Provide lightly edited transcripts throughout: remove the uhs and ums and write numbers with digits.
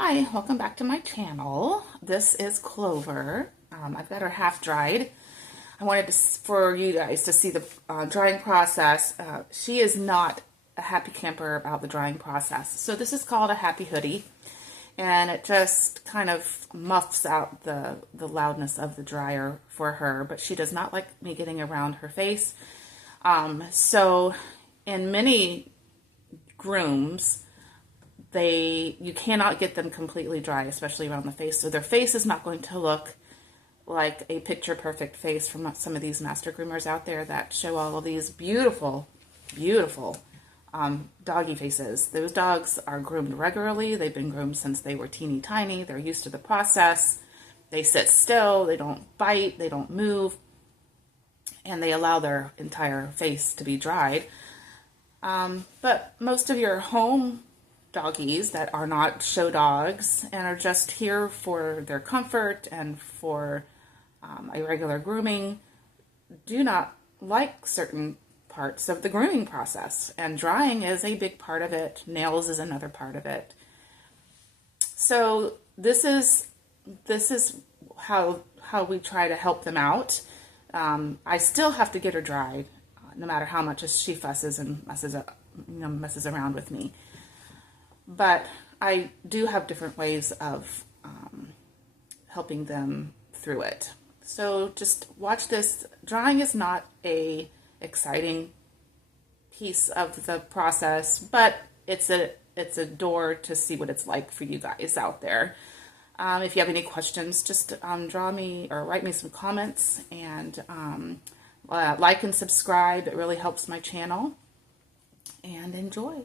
Hi, welcome back to my channel. This is Clover. I've got her half dried. I wanted for you guys to see the drying process. She is not a happy camper about the drying process. So this is called a Happy Hoodie, and it just kind of muffs out the loudness of the dryer for her, but she does not like me getting around her face. So in many grooms, you cannot get them completely dry, especially around the face. So their face is not going to look like a picture perfect face from some of these master groomers out there that show all of these beautiful, beautiful doggy faces. Those dogs are groomed regularly. They've been groomed since they were teeny tiny. They're used to the process. They sit still. They don't bite. They don't move. And they allow their entire face to be dried. But most of your home doggies that are not show dogs and are just here for their comfort and for a regular grooming do not like certain parts of the grooming process, and drying is a big part of it. Nails is another part of it. So this is how we try to help them out. I still have to get her dried, no matter how much she fusses and messes around with me. But I do have different ways of helping them through it. So just watch this. Drying is not a exciting piece of the process, but it's a door to see what it's like for you guys out there. If you have any questions, just draw me or write me some comments, and like and subscribe. It really helps my channel. And enjoy.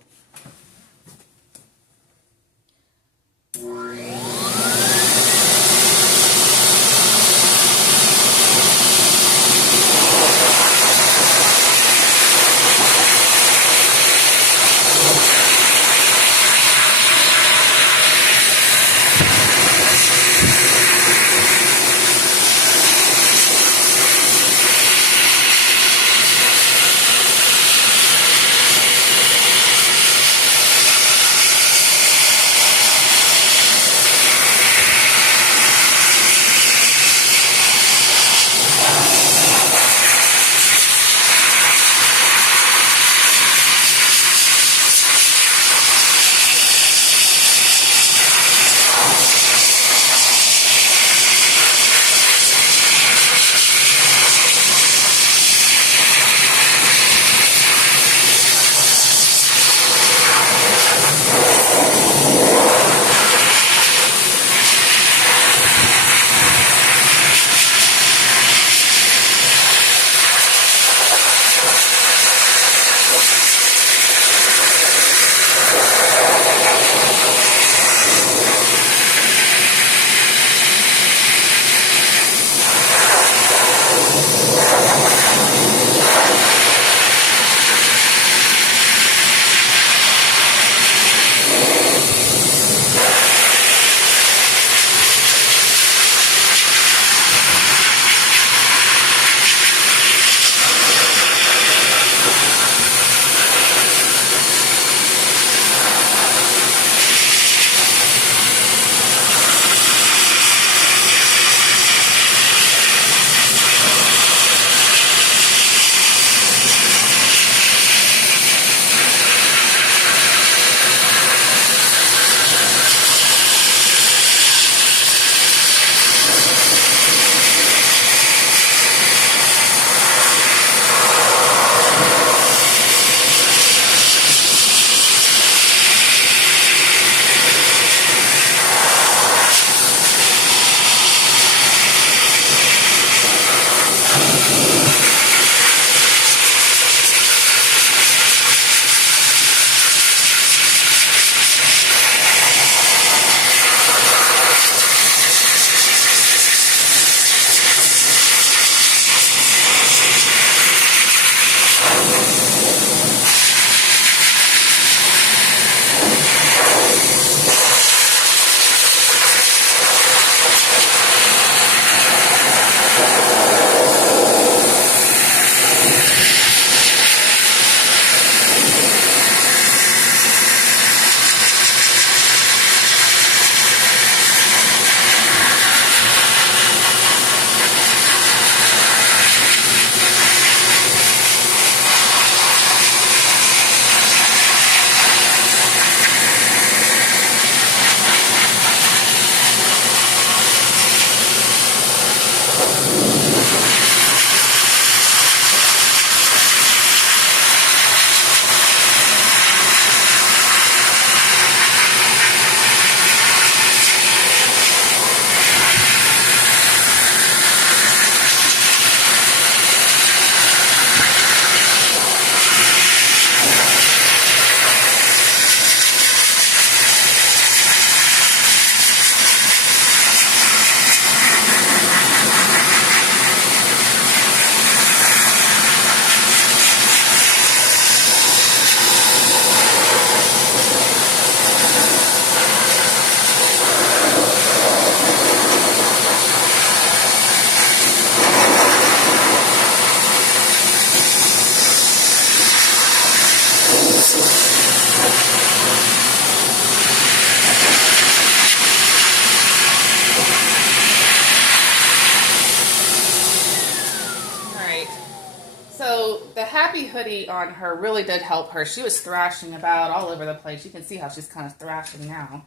Happy Hoodie on her really did help her. She was thrashing about all over the place. You can see how she's kind of thrashing now.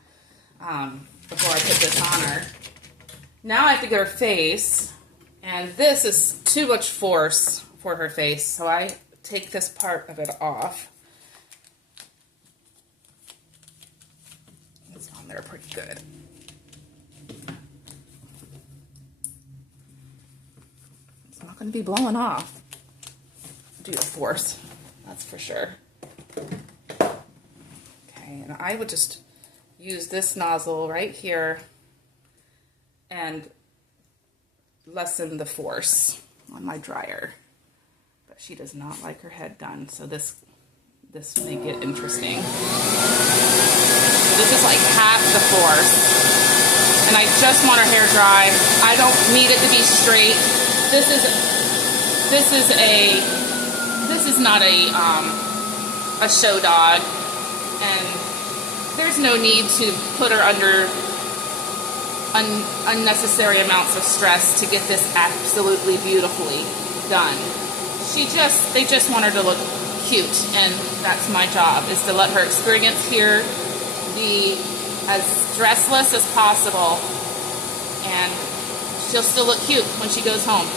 Before I put this on her. Now I have to get her face, and this is too much force for her face, so I take this part of it off. It's on there pretty good. It's not going to be blowing off due to force, that's for sure. Okay, and I would just use this nozzle right here and lessen the force on my dryer. But she does not like her head done, so this make it interesting. This is like half the force. And I just want her hair dry. I don't need it to be straight. This is not a show dog, and there's no need to put her under unnecessary amounts of stress to get this absolutely beautifully done. They just want her to look cute, and that's my job, is to let her experience here be as stressless as possible, and she'll still look cute when she goes home.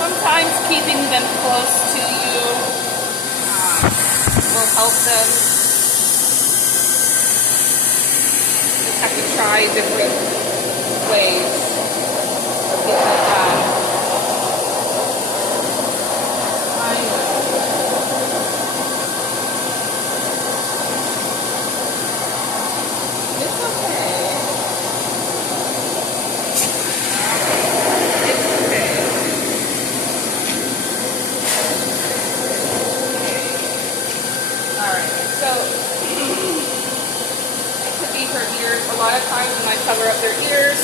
Sometimes keeping them close to you will help them. Just have to try different ways of getting it done. It's okay. A lot of times when I cover up their ears,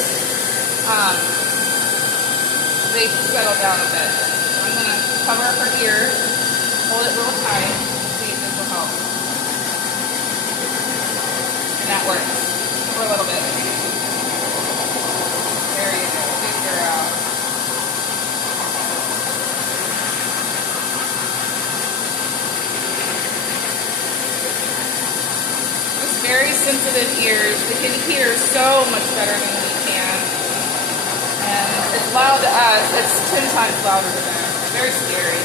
they settle down a bit. So I'm going to cover up her ears, hold it real tight, see if this will help. And that works for a little bit. There you go. Good girl. Very sensitive ears. They can hear so much better than we can. And it's loud to us. It's 10 times louder to them. Very scary.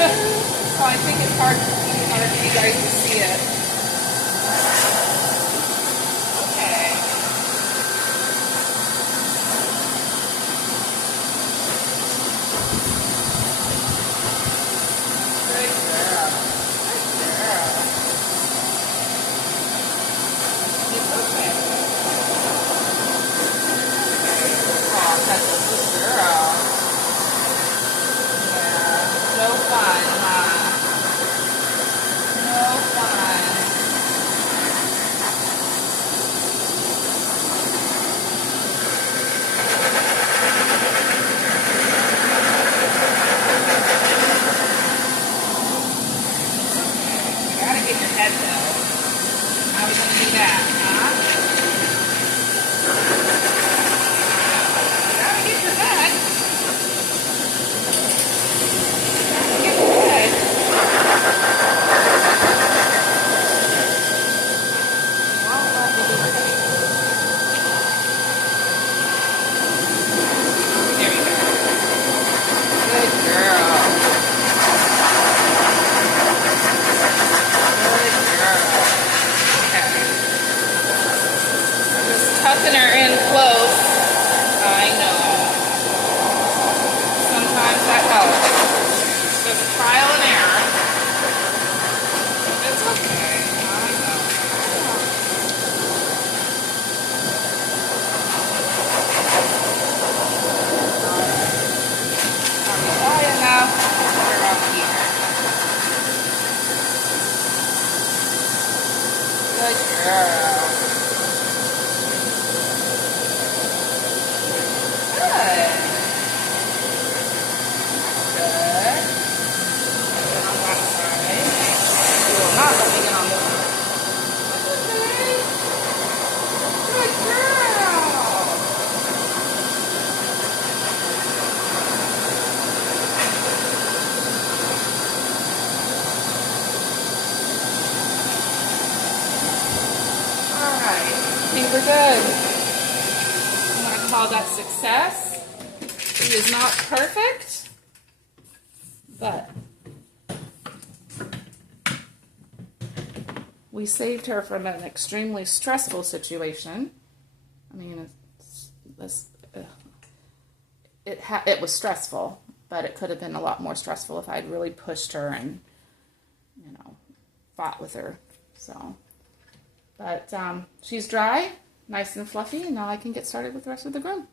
So I think it's hard for you guys to see it. Okay. Good girl. Good girl. It's okay. Oh, that's a good girl. Yeah. No fun, huh? No fun. You gotta get your head though. How are we gonna do that, huh? You gotta get your head. Get your head. Won't let me do it. There we go. Good girl. Good girl. Okay. I'm just tucking her in close. I know. Sometimes that helps. Just trial and error. It's okay. I know. Try enough. We're up here. Good girl. Good. Good. On that side. You will not let me get on this one. Okay. Good girl. All right. I think we're good. I'm going to call that success. She is not perfect, but we saved her from an extremely stressful situation. I mean, it was stressful, but it could have been a lot more stressful if I'd really pushed her and, fought with her. So, but she's dry, nice and fluffy, and now I can get started with the rest of the groom.